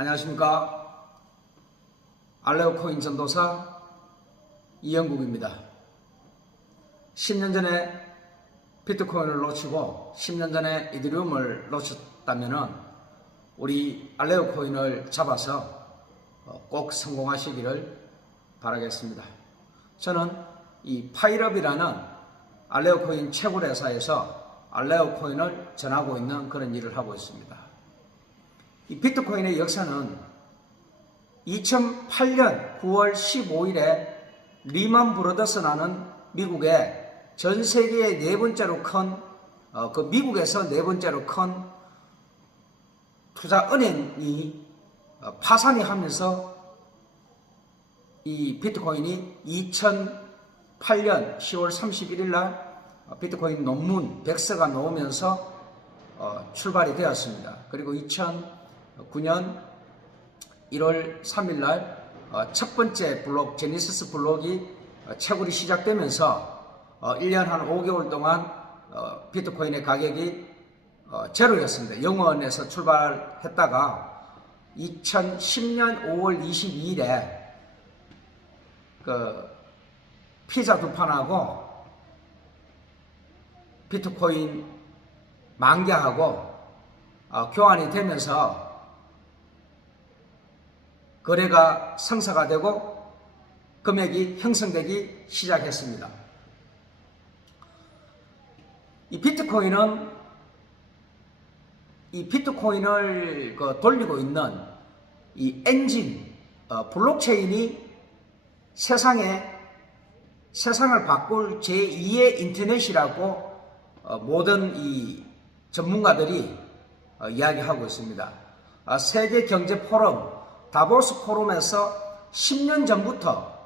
안녕하십니까. 알레오 코인 전도사 이영국입니다. 10년 전에 비트코인을 놓치고 10년 전에 이더리움을 놓쳤다면 우리 알레오 코인을 잡아서 꼭 성공하시기를 바라겠습니다. 저는 이 파일업이라는 알레오 코인 채굴회사에서 알레오 코인을 전하고 있는 그런 일을 하고 있습니다. 이 비트코인의 역사는 2008년 9월 15일에 리먼 브러더스라는 미국의 전 세계의 네 번째로 큰, 미국에서 네 번째로 큰 투자 은행이 파산이 하면서 이 비트코인이 2008년 10월 31일 날 비트코인 논문 100서가 나오면서 출발이 되었습니다. 그리고 2009년 1월 3일 날 첫 번째 블록 제니시스 블록이 채굴이 시작되면서 1년 한 5개월 동안 비트코인의 가격이 제로였습니다. 0원에서 출발했다가 2010년 5월 22일에 그 피자 두 판하고 비트코인 만개하고 교환이 되면서 거래가 성사가 되고 금액이 형성되기 시작했습니다. 이 비트코인을 돌리고 있는 이 엔진, 블록체인이 세상을 바꿀 제2의 인터넷이라고 모든 이 전문가들이 이야기하고 있습니다. 세계 경제 포럼 다보스 포럼에서 10년 전부터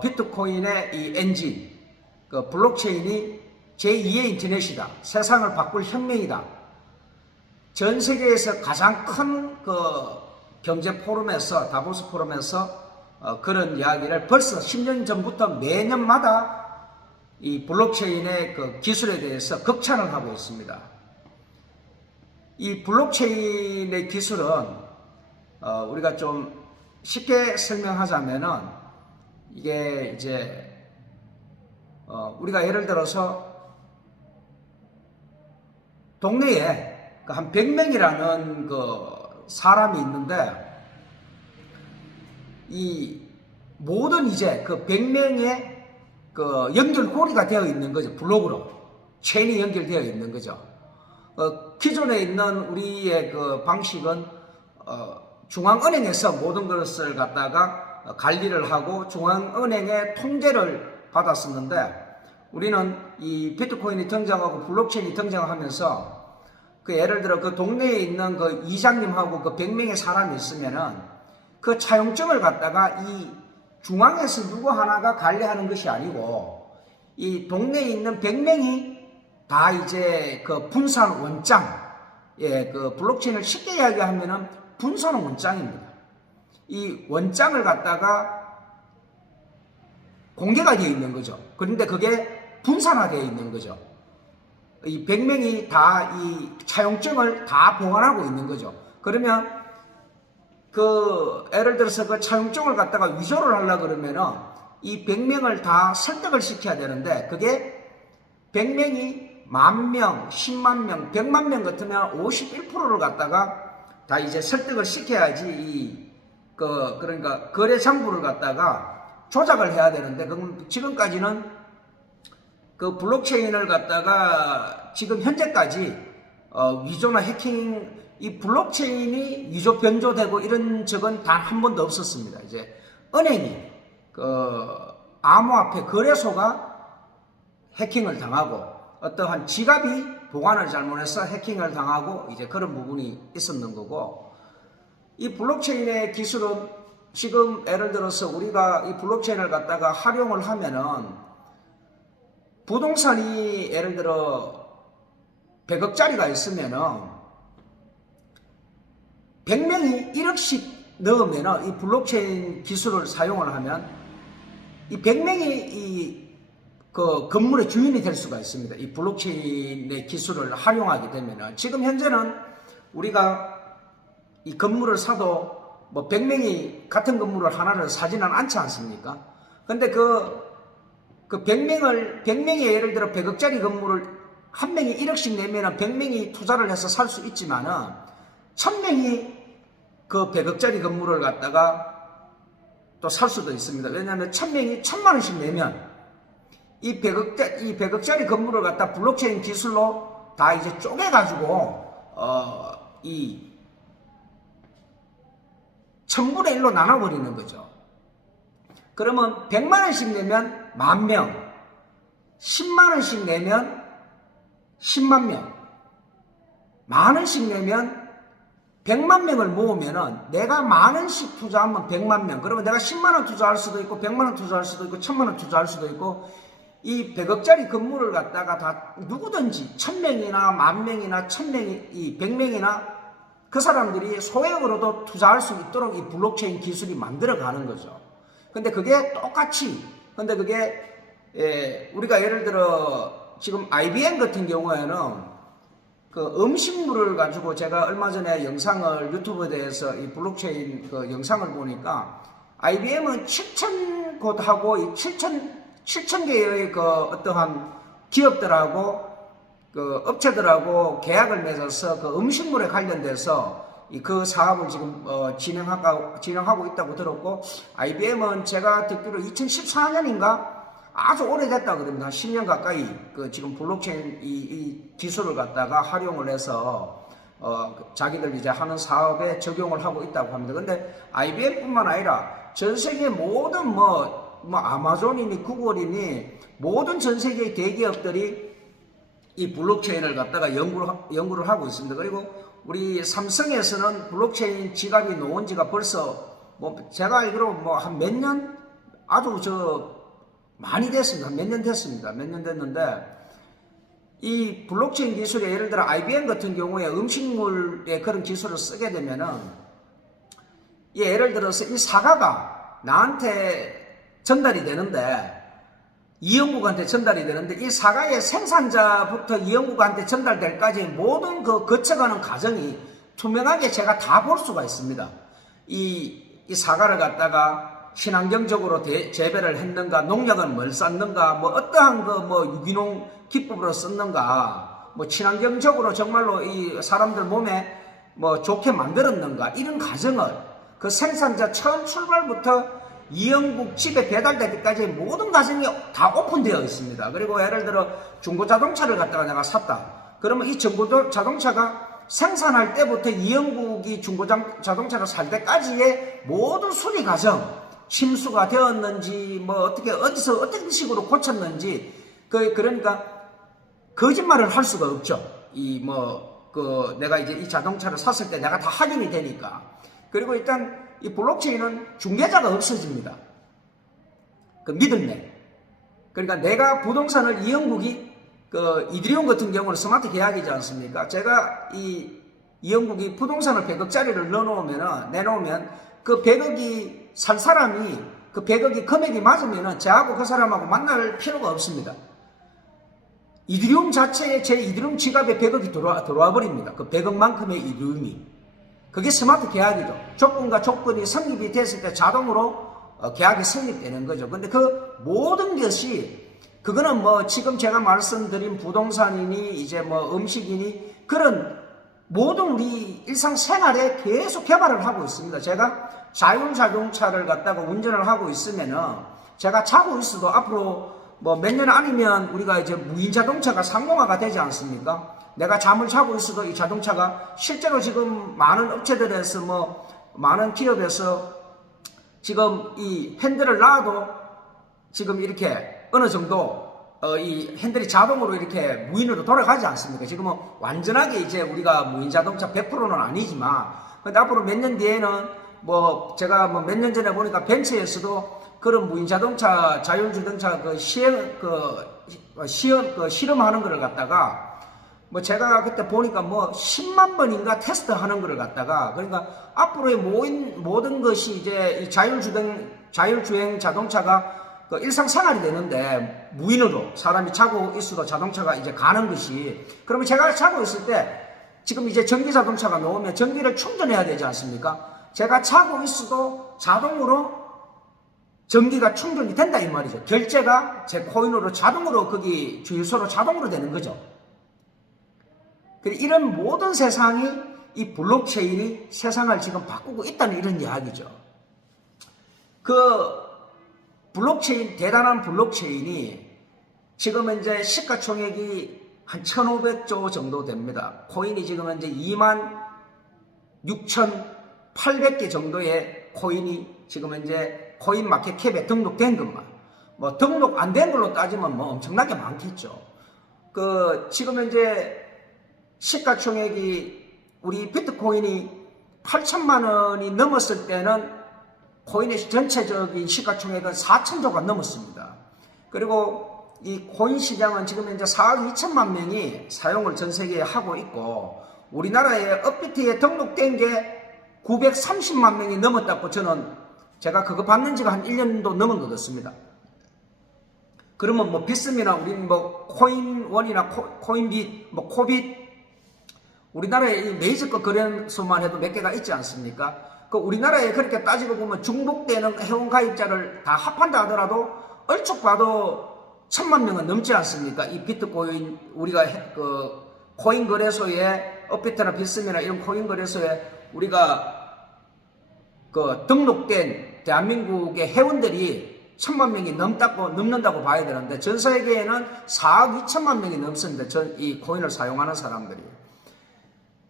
비트코인의 이 엔진, 블록체인이 제2의 인터넷이다. 세상을 바꿀 혁명이다. 전 세계에서 가장 큰 경제 포럼에서, 다보스 포럼에서 그런 이야기를 벌써 10년 전부터 매년마다 이 블록체인의 기술에 대해서 극찬을 하고 있습니다. 이 블록체인의 기술은 우리가 좀 쉽게 설명하자면은 이게 이제 우리가 예를 들어서 동네에 한 100명이라는 사람이 있는데 이 모든 이제 100명의 연결고리가 되어 있는 거죠. 블록으로 체인이 연결되어 있는 거죠. 기존에 있는 우리의 방식은 중앙은행에서 모든 것을 갖다가 관리를 하고 중앙은행의 통제를 받았었는데 우리는 이 비트코인이 등장하고 블록체인이 등장하면서 예를 들어 동네에 있는 이장님하고 100명의 사람이 있으면은 그 차용증을 갖다가 이 중앙에서 누구 하나가 관리하는 것이 아니고 이 동네에 있는 100명이 다 이제 분산 원장, 블록체인을 쉽게 이야기하면은 분산 원장입니다. 이 원장을 갖다가 공개가 되어 있는 거죠. 그런데 그게 분산화되어 있는 거죠. 이 100명이 다 이 차용증을 다 보관하고 있는 거죠. 그러면 예를 들어서 차용증을 갖다가 위조를 하려고 그러면은 이 100명을 다 설득을 시켜야 되는데 그게 100명이 10,000명, 10만 명, 100만 명 같으면 51%를 갖다가 다 이제 설득을 시켜야지 그러니까 거래 장부를 갖다가 조작을 해야 되는데 그럼 지금까지는 블록체인을 갖다가 지금 현재까지 위조나 해킹 이 블록체인이 위조 변조되고 이런 적은 단 한 번도 없었습니다. 이제 은행이 암호화폐 거래소가 해킹을 당하고 어떠한 지갑이 보관을 잘못해서 해킹을 당하고 이제 그런 부분이 있었는 거고 이 블록체인의 기술은 지금 예를 들어서 우리가 이 블록체인을 갖다가 활용을 하면은 부동산이 예를 들어 100억짜리가 있으면은 100명이 1억씩 넣으면은 이 블록체인 기술을 사용을 하면 이 100명이 이 건물의 주인이 될 수가 있습니다. 이 블록체인의 기술을 활용하게 되면은 지금 현재는 우리가 이 건물을 사도 뭐 100명이 같은 건물을 하나를 사지는 않지 않습니까? 근데 그 100명이 예를 들어 100억짜리 건물을 한 명이 1억씩 내면은 100명이 투자를 해서 살 수 있지만은 1000명이 그 100억짜리 건물을 갖다가 또 살 수도 있습니다. 왜냐하면 1000명이 1000만원씩 내면 이 100억짜리 건물을 갖다 블록체인 기술로 다 이제 쪼개가지고 이 1000분의 1로 나눠버리는 거죠. 그러면 100만원씩 내면 10,000명, 10만원씩 내면 100,000명, 만원씩 내면 100만 명을 모으면은 내가 만원씩 투자하면 100만 명, 그러면 내가 10만원 투자할 수도 있고 100만원 투자할 수도 있고 1000만원 투자할 수도 있고 이 100억짜리 건물을 갖다가 다 누구든지 1000명이나 10,000명이나 1000명이 이 100명이나 그 사람들이 소액으로도 투자할 수 있도록 이 블록체인 기술이 만들어가는 거죠. 근데 그게 똑같이, 근데 그게 우리가 예를 들어 지금 IBM 같은 경우에는 그 음식물을 가지고 제가 얼마 전에 영상을 유튜브에 대해서 이 블록체인 그 영상을 보니까 IBM은 7,000곳하고 7,000개의 그 어떠한 기업들하고 그 업체들하고 계약을 맺어서 그 음식물에 관련돼서 그 사업을 지금 진행하고 있다고 들었고, IBM은 제가 듣기로 2014년인가 아주 오래됐다 그럽니다. 10년 가까이 그 지금 블록체인 이 기술을 갖다가 활용을 해서 자기들 이제 하는 사업에 적용을 하고 있다고 합니다. 근데 IBM뿐만 아니라 전 세계 모든 뭐 아마존이니 구글이니 모든 전 세계의 대기업들이 이 블록체인을 갖다가 연구를 하고 있습니다. 그리고 우리 삼성에서는 블록체인 지갑이 나온 지가 벌써 뭐 제가 알기로 뭐 한 몇 년 아주 많이 됐습니다. 몇 년 됐습니다. 몇 년 됐는데 이 블록체인 기술이 예를 들어 IBM 같은 경우에 음식물에 그런 기술을 쓰게 되면은 예를 들어서 이 사과가 나한테 전달이 되는데 이영국한테 전달이 되는데 이 사과의 생산자부터 이영국한테 전달될까지 모든 그 거쳐가는 과정이 투명하게 제가 다 볼 수가 있습니다. 이 사과를 갖다가 친환경적으로 재배를 했는가, 농약은 뭘 썼는가, 뭐 어떠한 그 유기농 기법으로 썼는가, 뭐 친환경적으로 정말로 이 사람들 몸에 뭐 좋게 만들었는가, 이런 과정을 그 생산자 처음 출발부터 이영국 집에 배달될 때까지 모든 과정이 다 오픈되어 있습니다. 그리고 예를 들어 중고자동차를 갖다가 내가 샀다. 그러면 이 중고자동차가 생산할 때부터 이영국이 중고자동차를 살 때까지의 모든 수리 과정, 침수가 되었는지, 뭐 어디서 어떤 식으로 고쳤는지, 그러니까 거짓말을 할 수가 없죠. 내가 이제 이 자동차를 샀을 때 내가 다 확인이 되니까. 그리고 일단 이 블록체인은 중개자가 없어집니다. 그 믿음내. 그러니까 내가 부동산을 이영국이 이드리움 같은 경우는 스마트 계약이지 않습니까? 제가 이영국이 부동산을 100억짜리를 내놓으면 그 100억이 살 사람이 그 100억이 금액이 맞으면은 저하고 그 사람하고 만날 필요가 없습니다. 이드리움 자체에 제 이드리움 지갑에 100억이 들어와 버립니다. 그 100억만큼의 이드리움이. 그게 스마트 계약이죠. 조건과 조건이 성립이 됐을 때 자동으로 계약이 성립되는 거죠. 근데 그 모든 것이 그거는 뭐 지금 제가 말씀드린 부동산이니 이제 뭐 음식이니 그런 모든 우리 일상생활에 계속 개발을 하고 있습니다. 제가 자율자동차를 갖다가 운전을 하고 있으면은 제가 자고 있어도 앞으로 뭐 몇 년 아니면 우리가 이제 무인자동차가 상용화가 되지 않습니까? 내가 잠을 자고 있어도 이 자동차가 실제로 지금 많은 업체들에서 뭐 많은 기업에서 지금 이 핸들을 놔도 지금 이렇게 어느 정도 이 핸들이 자동으로 이렇게 무인으로 돌아가지 않습니까? 지금은 완전하게 이제 우리가 무인 자동차 100%는 아니지만, 근데 앞으로 몇 년 뒤에는 뭐 제가 뭐 몇 년 전에 보니까 벤츠에서도 그런 무인 자동차, 자율주행차 실험하는 거를 갖다가 뭐 제가 그때 보니까 뭐 10만 번인가 테스트 하는 거를 갖다가, 그러니까 앞으로의 모든 것이 이제 이 자율주행 자동차가 그 일상생활이 되는데 무인으로 사람이 자고 있어도 자동차가 이제 가는 것이, 그러면 제가 자고 있을 때 지금 이제 전기자동차가 나오면 전기를 충전해야 되지 않습니까? 제가 자고 있어도 자동으로 전기가 충전이 된다 이 말이죠. 결제가 제 코인으로 자동으로 거기 주유소로 자동으로 되는 거죠. 이런 모든 세상이 이 블록체인이 세상을 지금 바꾸고 있다는 이런 이야기죠. 그 블록체인, 대단한 블록체인이 지금 이제 시가총액이 한 1,500조 정도 됩니다. 코인이 지금 현재 26,800개 정도의 코인이 지금 현재 코인 마켓캡에 등록된 것만. 뭐 등록 안 된 걸로 따지면 뭐 엄청나게 많겠죠. 지금 현재 시가총액이 우리 비트코인이 8천만 원이 넘었을 때는 코인의 전체적인 시가총액은 4천조가 넘었습니다. 그리고 이 코인 시장은 지금 현재 4억 2천만 명이 사용을 전 세계에 하고 있고 우리나라에 업비트에 등록된 게 930만 명이 넘었다고 제가 그거 받는 지가 한 1년도 넘은 것 같습니다. 그러면 뭐 비스미나 우리는 뭐 코인원이나 코인빗, 뭐 코빗 우리나라에 이 메이저급 거래소만 해도 몇 개가 있지 않습니까? 우리나라에 그렇게 따지고 보면 중복되는 회원 가입자를 다 합한다 하더라도 얼추 봐도 1,000만 명은 넘지 않습니까? 이 비트코인 우리가 코인 거래소에 업비트나 비스미나 이런 코인 거래소에 우리가 등록된 대한민국의 회원들이 1,000만 명이 넘는다고 봐야 되는데 전 세계에는 4억 2천만 명이 넘습니다. 이 코인을 사용하는 사람들이.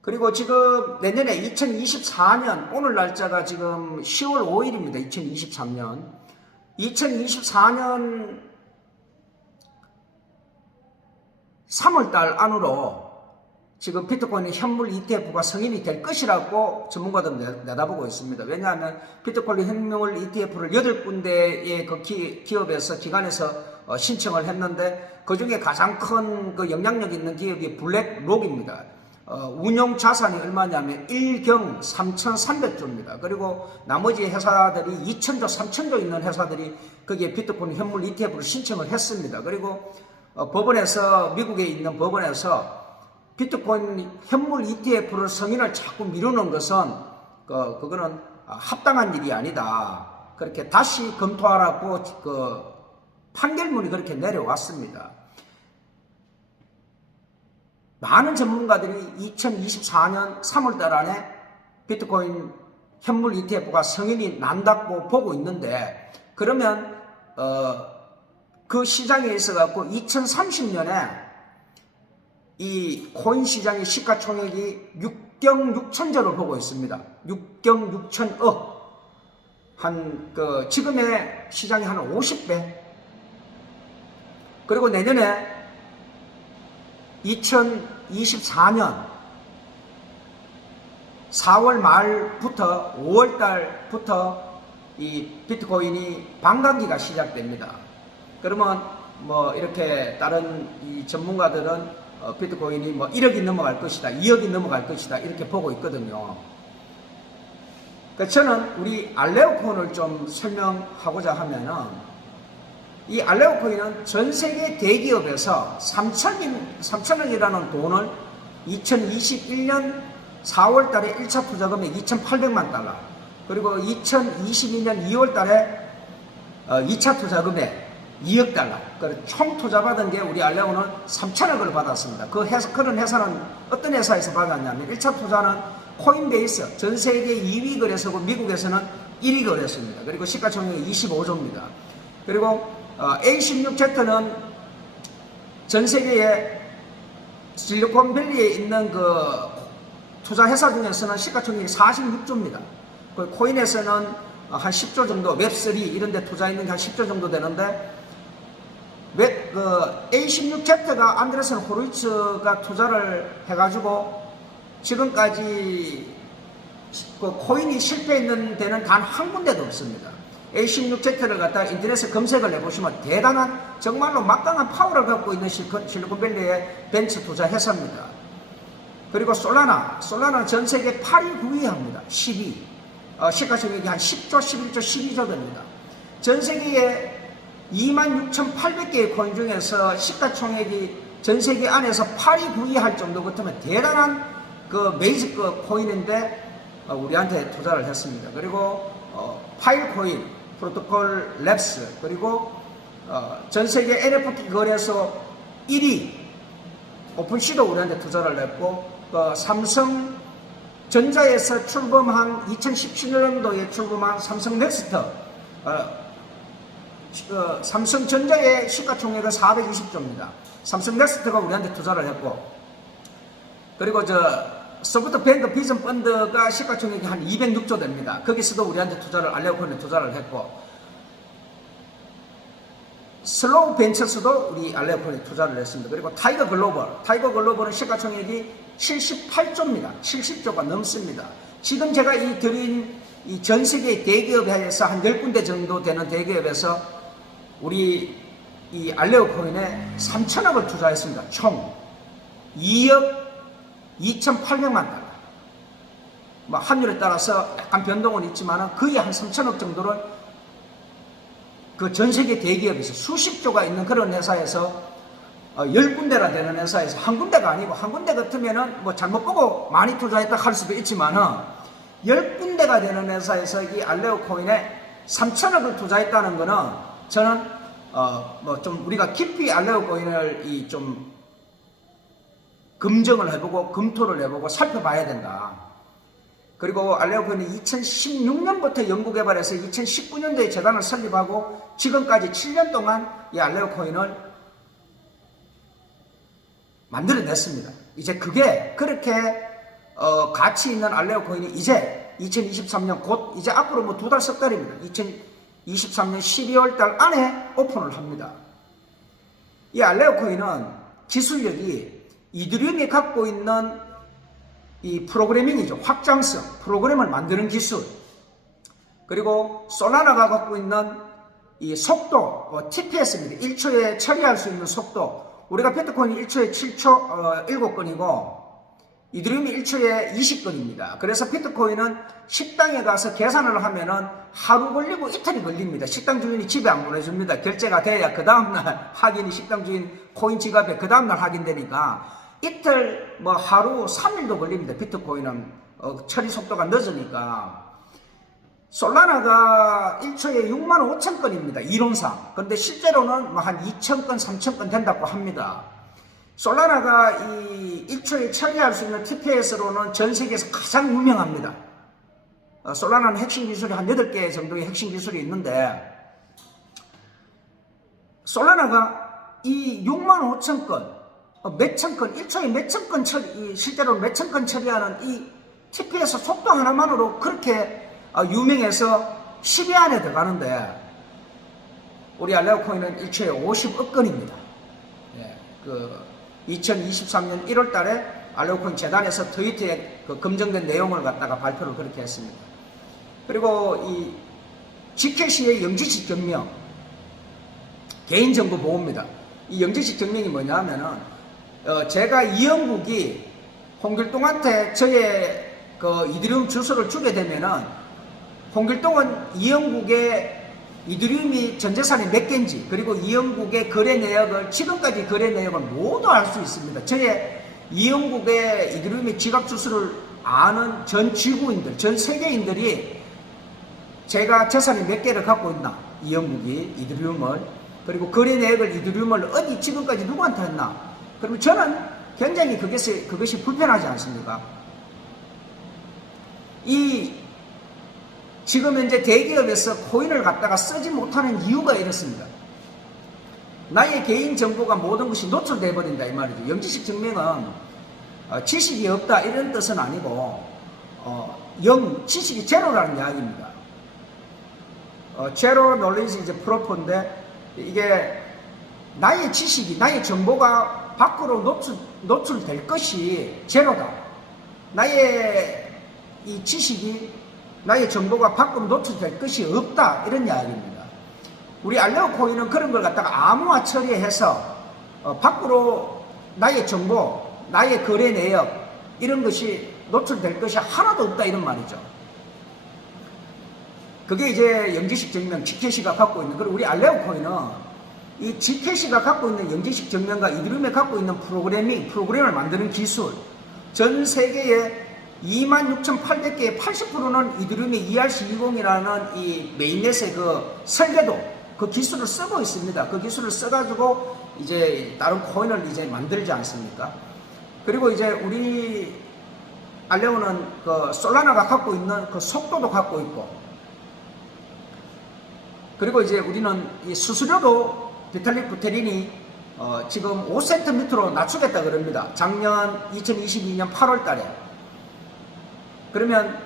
그리고 지금 내년에 2024년 오늘 날짜가 지금 10월 5일입니다. 2023년 2024년 3월달 안으로 지금 비트코인 현물 ETF가 승인이 될 것이라고 전문가들은 내다보고 있습니다. 왜냐하면 비트코인 현물 ETF를 8군데의 그 기업에서 기관에서 신청을 했는데 그 중에 가장 큰 그 영향력 있는 기업이 블랙록입니다. 운용 자산이 얼마냐면 1경 3,300조입니다. 그리고 나머지 회사들이 2,000조, 3,000조 있는 회사들이 거기에 비트코인 현물 ETF를 신청을 했습니다. 그리고 미국에 있는 법원에서 비트코인 현물 ETF를 승인을 자꾸 미루는 것은 그거는 합당한 일이 아니다. 그렇게 다시 검토하라고 판결문이 그렇게 내려왔습니다. 많은 전문가들이 2024년 3월달 안에 비트코인 현물 ETF가 승인이 난다고 보고 있는데 그러면 그 시장에 있어갖고 2030년에 이 코인 시장의 시가총액이 6경 6천조를 보고 있습니다. 6경 6천억. 지금의 시장이 한 50배. 그리고 내년에 2024년 4월 말부터 5월 달부터 이 비트코인이 반감기가 시작됩니다. 그러면 뭐 이렇게 다른 이 전문가들은 비트코인이 뭐 1억이 넘어갈 것이다, 2억이 넘어갈 것이다 이렇게 보고 있거든요. 그러니까 저는 우리 알레오 코인을 좀 설명하고자 하면은 이 알레오 코인은 전 세계 대기업에서 3천억이라는 돈을 2021년 4월 달에 1차 투자금액 2,800만 달러 그리고 2022년 2월 달에 2차 투자금액 2억 달러. 총 투자받은 게 우리 알레오는 3천억을 받았습니다. 그런 회사는 어떤 회사에서 받았냐면 1차 투자는 코인베이스 전 세계 2위 거래소고 미국에서는 1위 거래소입니다. 그리고 시가총액이 25조입니다. 그리고 A16Z는 전 세계에 실리콘밸리에 있는 그 투자 회사 중에서는 시가총액이 46조입니다. 그 코인에서는 한 10조 정도, 웹3 이런 데 투자했는 게 한 10조 정도 되는데 A16Z가 안드레슨 호로이츠가 투자를 해가지고 지금까지 그 코인이 실패했는 데는 단 한 군데도 없습니다. A16Z를 갖다 인터넷에 검색을 해보시면 대단한 정말로 막강한 파워를 갖고 있는 실리콘밸리의 벤처 투자 회사입니다. 그리고 솔라나는 전 세계 8위, 9위 합니다. 12. 시가총액이 한 10조, 11조, 12조 됩니다. 전 세계에 26,800개의 코인 중에서 시가총액이 전 세계 안에서 8위, 9위 할 정도 같으면 대단한 그 메이지급 코인인데 우리한테 투자를 했습니다. 그리고 파일 코인, 프로토콜 랩스, 그리고 전 세계 NFT 거래소 1위 오픈시도 우리한테 투자를 했고, 삼성전자에서 출범한 2017년도에 출범한 삼성 넥스트, 삼성전자의 시가총액은 420조입니다. 삼성 넥스트가 우리한테 투자를 했고, 그리고 소프트뱅크 비전 펀드가 시가총액이 한 206조 됩니다. 거기서도 우리한테 알레오코인에 투자를 했고, 슬로우 벤처스도 우리 알레오코인에 투자를 했습니다. 그리고 타이거 글로벌은 시가총액이 78조입니다. 70조가 넘습니다. 지금 제가 드린 이 전 세계 대기업에서 한 10군데 정도 되는 대기업에서 우리 이 알레오코인에 3천억을 투자했습니다. 총 2억 2,800만 달러. 뭐 환율에 따라서 약간 변동은 있지만 거의 한 3천억 정도를 그 전 세계 대기업에서 수십조가 있는 그런 회사에서 10군데나 되는 회사에서 한 군데가 아니고, 한 군데 같으면은 뭐 잘못 보고 많이 투자했다 할 수도 있지만은 10군데가 되는 회사에서 이 알레오코인에 3천억을 투자했다는 거는 저는 뭐 좀 우리가 깊이 알레오코인을 좀 검증을 해보고 검토를 해보고 살펴봐야 된다. 그리고 알레오코인은 2016년부터 연구개발해서 2019년도에 재단을 설립하고 지금까지 7년 동안 이 알레오코인을 만들어냈습니다. 이제 그게 그렇게 가치 있는 알레오코인이 이제 2023년 곧 이제 앞으로 뭐 2달 석 달입니다. 2023년 12월 달 안에 오픈을 합니다. 이 알레오코인은 기술력이 이더리움이 갖고 있는 이 프로그래밍이죠. 확장성, 프로그램을 만드는 기술, 그리고 솔라나가 갖고 있는 이 속도, TPS입니다. 1초에 처리할 수 있는 속도. 우리가 비트코인이 1초에 7초 7건이고 이더리움이 1초에 20건입니다. 그래서 비트코인은 식당에 가서 계산을 하면은 하루 걸리고 이틀이 걸립니다. 식당 주인이 집에 안 보내줍니다. 결제가 돼야 그 다음날 확인이, 식당 주인 코인 지갑에 그 다음날 확인되니까 이틀, 뭐 하루 3일도 걸립니다. 비트코인은 처리 속도가 늦으니까. 솔라나가 1초에 6만 5천 건입니다. 이론상. 그런데 실제로는 뭐 한 2천 건, 3천 건 된다고 합니다. 솔라나가 이 1초에 처리할 수 있는 TPS로는 전 세계에서 가장 유명합니다. 솔라나는 핵심 기술이 한 8개 정도의 핵심 기술이 있는데, 솔라나가 이 6만 5천 건, 몇천 건, 1초에 몇천 건 실제로 몇천 건 처리하는 이 TPS 속도 하나만으로 그렇게 유명해서 10위 안에 들어가는데, 우리 알레오코인은 1초에 50억 건입니다. 2023년 1월 달에 알레오코인 재단에서 트위터에 검증된 내용을 갖다가 발표를 그렇게 했습니다. 그리고 이 지켓시의 영지식 증명, 개인정보 보호입니다. 이 영지식 증명이 뭐냐 하면은, 제가 이영국이 홍길동한테 저의 이더리움 주소를 주게 되면은, 홍길동은 이영국의 이더리움이 전 재산이 몇 개인지, 그리고 이영국의 거래 내역을, 지금까지 거래 내역을 모두 알 수 있습니다. 저의 이영국의 이더리움의 지갑 주소를 아는 전 지구인들, 전 세계인들이 제가 재산이 몇 개를 갖고 있나, 이영국이 이더리움을, 그리고 거래 내역을 이더리움을 어디 지금까지 누구한테 했나. 그러면 저는 굉장히 그것이 불편하지 않습니까? 지금 현재 대기업에서 코인을 갖다가 쓰지 못하는 이유가 이렇습니다. 나의 개인 정보가 모든 것이 노출돼 버린다 이 말이죠. 영지식 증명은 지식이 없다 이런 뜻은 아니고 지식이 제로라는 이야기입니다. 제로 놀리지 이제 프로포인데, 이게 나의 지식이, 나의 정보가 밖으로 노출될 것이 제로다. 나의 이 지식이, 나의 정보가 밖으로 노출될 것이 없다 이런 이야기입니다. 우리 알레오코인은 그런 걸 갖다가 암호화 처리해서 밖으로 나의 정보, 나의 거래 내역 이런 것이 노출될 것이 하나도 없다 이런 말이죠. 그게 이제 영지식 증명, 지켓시가 갖고 있는, 그리고 우리 알레오코인은 이 지켓시가 갖고 있는 영지식 증명과 이더리움에 갖고 있는 프로그램을 만드는 기술, 전 세계에 26,800개의 80%는 이더리움의 ERC20이라는 이 메인넷의 그 설계도, 그 기술을 쓰고 있습니다. 그 기술을 써가지고 이제 다른 코인을 이제 만들지 않습니까? 그리고 이제 우리 알레오는 그 솔라나가 갖고 있는 그 속도도 갖고 있고, 그리고 이제 우리는 이 수수료도 비탈릭 부테린이 지금 5센트 밑으로 낮추겠다 그럽니다. 작년 2022년 8월 달에. 그러면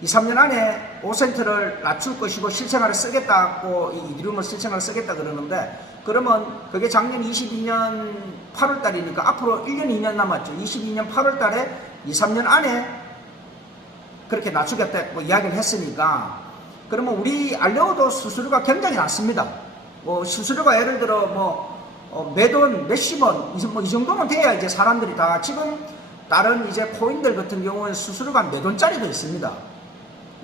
2, 3년 안에 5센트를 낮출 것이고 실생활에 쓰겠다고, 이 이더리움을 실생활에 쓰겠다 그러는데, 그러면 그게 작년 22년 8월 달이니까 앞으로 1년, 2년 남았죠. 22년 8월 달에 2, 3년 안에 그렇게 낮추겠다고 이야기를 했으니까, 그러면 우리 알레오도 수수료가 굉장히 낮습니다. 뭐 수수료가 예를 들어 뭐 매돈 몇십 원, 뭐 이 정도는 돼야 이제 사람들이 다, 지금 다른 이제 코인들 같은 경우는 수수료가 몇 원짜리도 있습니다.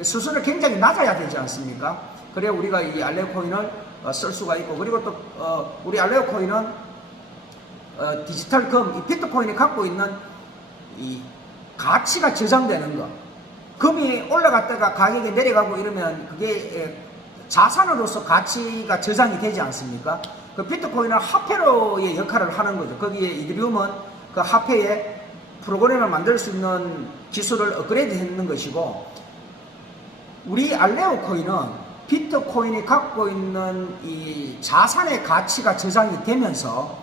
수수료 굉장히 낮아야 되지 않습니까? 그래야 우리가 이 알레오 코인을 쓸 수가 있고, 그리고 또 우리 알레오 코인은 디지털 금, 이 비트코인이 갖고 있는 이 가치가 저장되는 거, 금이 올라갔다가 가격이 내려가고 이러면 그게 자산으로서 가치가 저장이 되지 않습니까? 그 비트코인은 화폐로의 역할을 하는 거죠. 거기에 이더리움은 그 화폐에 프로그램을 만들 수 있는 기술을 업그레이드 했는 것이고, 우리 알레오 코인은 비트코인이 갖고 있는 이 자산의 가치가 저장이 되면서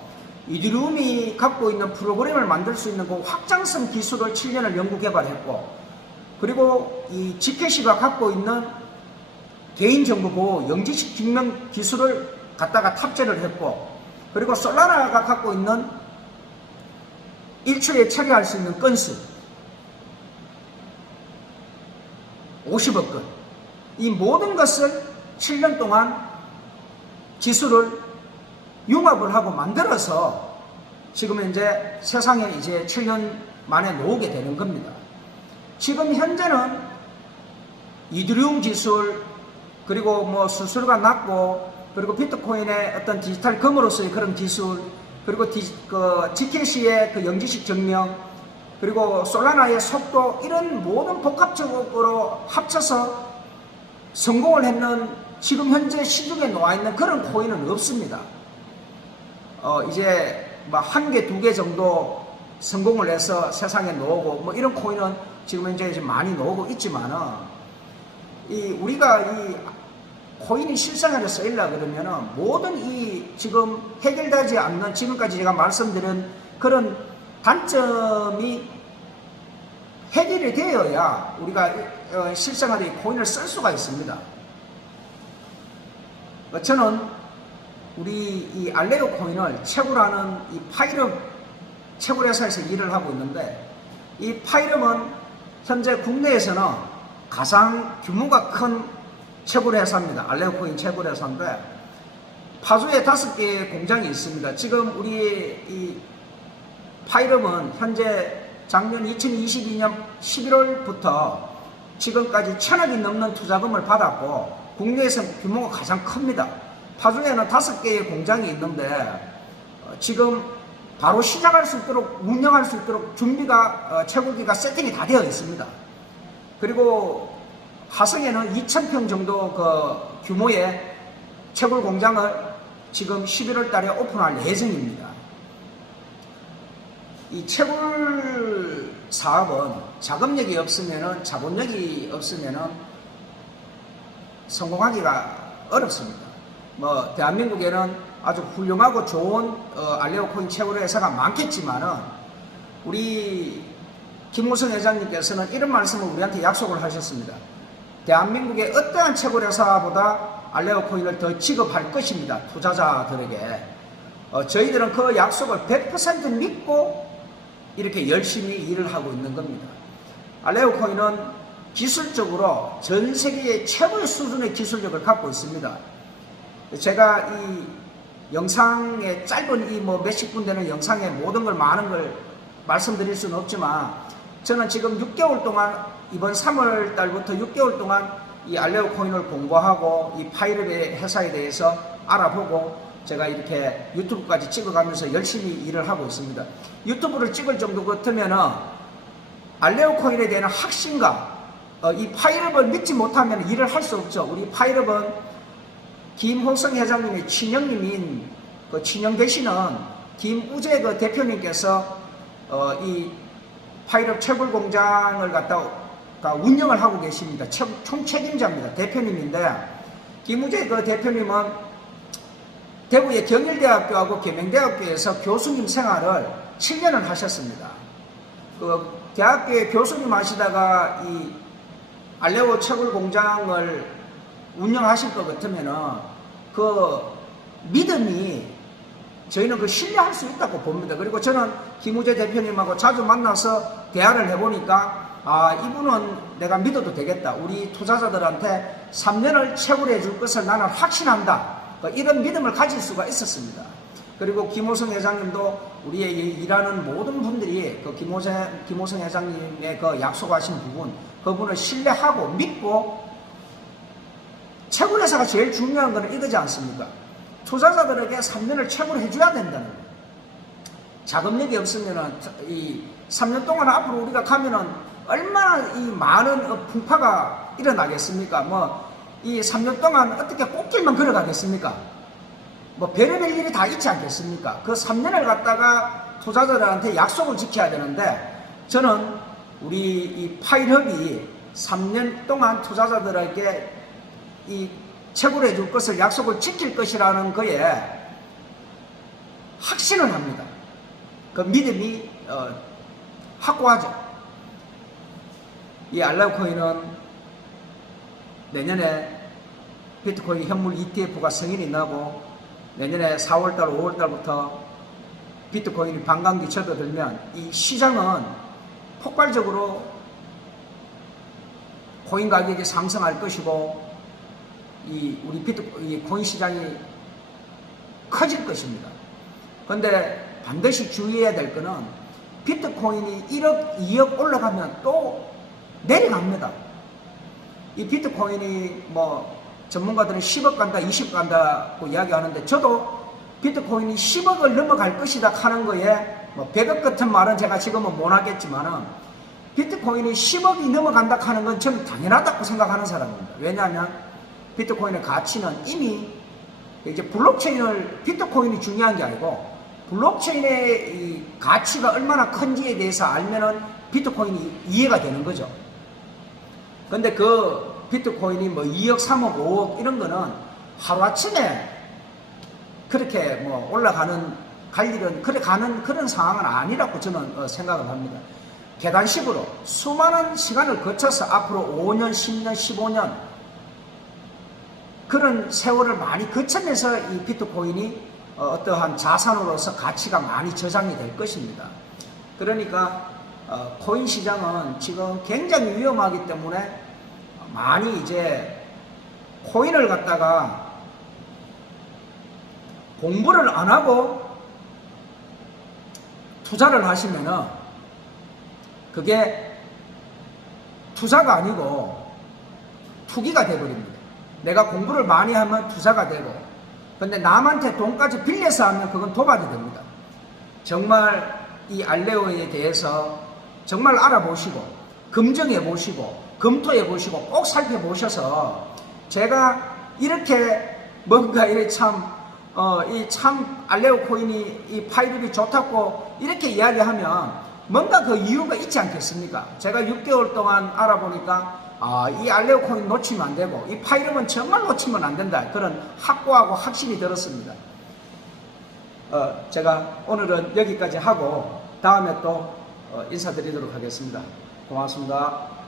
이더리움이 갖고 있는 프로그램을 만들 수 있는 그 확장성 기술을 7년을 연구 개발했고, 그리고 이 지켓이가 갖고 있는 개인정보 보호 영지식 증명 기술을 갖다가 탑재를 했고, 그리고 솔라나가 갖고 있는 일초에 처리할 수 있는 건수 50억 건, 이 모든 것을 7년 동안 기술을 융합을 하고 만들어서 지금 현재 세상에 이제 7년 만에 놓오게 되는 겁니다. 지금 현재는 이더리움 기술, 그리고 뭐 수수료가 낮고, 그리고 비트코인의 어떤 디지털 금으로서의 그런 기술, 그리고 지켓의 그 영지식 증명, 그리고 솔라나의 속도, 이런 모든 복합적으로 합쳐서 성공을 했는, 지금 현재 시중에 놓아 있는 그런 코인은 없습니다. 이제 뭐 한 개, 두 개 정도 성공을 해서 세상에 놓고 뭐 이런 코인은 지금 현재 이제 많이 나오고 있지만은, 우리가 이 코인이 실생활에 쓰이려 그러면은 모든 이 지금 해결되지 않는, 지금까지 제가 말씀드린 그런 단점이 해결이 되어야 우리가 실생활에 코인을 쓸 수가 있습니다. 저는 우리 이 알레오 코인을 채굴하는 이 파이럼 채굴 회사에서 일을 하고 있는데, 이 파이럼은 현재 국내에서는 가장 규모가 큰 채굴 회사입니다. 알레오 코인 채굴 회사인데, 파주에 5개의 공장이 있습니다. 지금 우리 이 파이럼은 현재 작년 2022년 11월부터 지금까지 1,000억이 넘는 투자금을 받았고, 국내에서 규모가 가장 큽니다. 파주에는 5개의 공장이 있는데, 지금 바로 시작할 수 있도록, 운영할 수 있도록 준비가, 채굴기가 세팅이 다 되어 있습니다. 그리고 화성에는 2,000평 정도 그 규모의 채굴 공장을 지금 11월 달에 오픈할 예정입니다. 이 채굴 사업은 자금력이 없으면은, 자본력이 없으면은 성공하기가 어렵습니다. 뭐 대한민국에는 아주 훌륭하고 좋은 알레오 코인 채굴 회사가 많겠지만은, 우리 김무성 회장님께서는 이런 말씀을 우리한테 약속을 하셨습니다. 대한민국의 어떠한 채굴 회사보다 알레오 코인을 더 지급할 것입니다. 투자자들에게. 저희들은 그 약속을 100% 믿고 이렇게 열심히 일을 하고 있는 겁니다. 알레오 코인은 기술적으로 전 세계의 최고의 수준의 기술력을 갖고 있습니다. 제가 이 영상에 짧은 이 뭐 몇십 분 되는 영상에 모든 걸, 많은 걸 말씀드릴 수는 없지만, 저는 지금 6개월 동안, 이번 3월 달부터 6개월 동안 이 알레오 코인을 공부하고 이 파이럼의 회사에 대해서 알아보고 제가 이렇게 유튜브까지 찍어가면서 열심히 일을 하고 있습니다. 유튜브를 찍을 정도 같으면은 알레오 코인에 대한 확신과 이 파일업을 믿지 못하면 일을 할 수 없죠. 우리 파일업은 김호성 회장님의 친형님인 그 친형 되시는 김우재 그 대표님께서 이 파일업 채굴 공장을 갖다가 운영을 하고 계십니다. 총책임자입니다. 대표님인데 김우재 그 대표님은 대구의 경일대학교하고 계명대학교에서 교수님 생활을 7년을 하셨습니다. 그 대학교에 교수님 하시다가 이 알레오 채굴 공장을 운영하실 것 같으면은 그 믿음이 저희는 그 신뢰할 수 있다고 봅니다. 그리고 저는 김우재 대표님하고 자주 만나서 대화를 해보니까 이분은 내가 믿어도 되겠다. 우리 투자자들한테 3년을 채굴해 줄 것을 나는 확신한다. 이런 믿음을 가질 수가 있었습니다. 그리고 김호성 회장님도 우리의 일하는 모든 분들이 그 김호성 회장님의 그 약속하신 부분, 그분을 신뢰하고 믿고 채굴회사가 제일 중요한 것은 이거지 않습니까? 투자자들에게 3년을 채굴해 줘야 된다는 거예요. 자금력이 없으면은 이 3년 동안 앞으로 우리가 가면은 얼마나 이 많은 풍파가 일어나겠습니까? 뭐 이 3년 동안 어떻게 꽃길만 걸어가겠습니까? 뭐 별의별 일이 다 있지 않겠습니까? 그 3년을 갖다가 투자자들한테 약속을 지켜야 되는데 저는 우리 이 파일업이 3년 동안 투자자들에게 이 채굴해 줄 것을 약속을 지킬 것이라는 거에 확신을 합니다. 그 믿음이 확고하죠. 이 알레오 코인은 내년에 비트코인 현물 ETF가 승인이 나고 내년에 4월달, 5월달부터 비트코인이 반감기 접어들면 이 시장은 폭발적으로 코인 가격이 상승할 것이고 우리 비트코인 코인 시장이 커질 것입니다. 그런데 반드시 주의해야 될 것은 비트코인이 1억, 2억 올라가면 또 내려갑니다. 이 비트코인이 뭐 전문가들은 10억 간다, 20억 간다고 이야기하는데 저도 비트코인이 10억을 넘어갈 것이다 하는 거에 뭐 100억 같은 말은 제가 지금은 못 하겠지만은 비트코인이 10억이 넘어간다 하는 건 저는 당연하다고 생각하는 사람입니다. 왜냐하면 비트코인의 가치는 이미 이제 비트코인이 중요한 게 아니고 블록체인의 이 가치가 얼마나 큰지에 대해서 알면은 비트코인이 이해가 되는 거죠. 근데 그 비트코인이 뭐 2억, 3억, 5억 이런 거는 하루아침에 그렇게 뭐 갈 일은 그래 가는 그런 상황은 아니라고 저는 생각을 합니다. 계단식으로 수많은 시간을 거쳐서 앞으로 5년, 10년, 15년 그런 세월을 많이 거치면서 이 비트코인이 어떠한 자산으로서 가치가 많이 저장이 될 것입니다. 그러니까 코인 시장은 지금 굉장히 위험하기 때문에 많이 이제 코인을 갖다가 공부를 안 하고 투자를 하시면은 그게 투자가 아니고 투기가 되어버립니다. 내가 공부를 많이 하면 투자가 되고 근데 남한테 돈까지 빌려서 하면 그건 도박이 됩니다. 정말 이 알레오에 대해서 정말 알아보시고 검증해 보시고 검토해 보시고 꼭 살펴보셔서 제가 이렇게 뭔가 이렇게 참 알레오 코인이 이 파일업이 좋다고 이렇게 이야기하면 뭔가 그 이유가 있지 않겠습니까? 제가 6개월 동안 알아보니까 이 알레오 코인 놓치면 안 되고 이 파일업은 정말 놓치면 안 된다. 그런 확고하고 확신이 들었습니다. 제가 오늘은 여기까지 하고 다음에 또 인사드리도록 하겠습니다. 고맙습니다.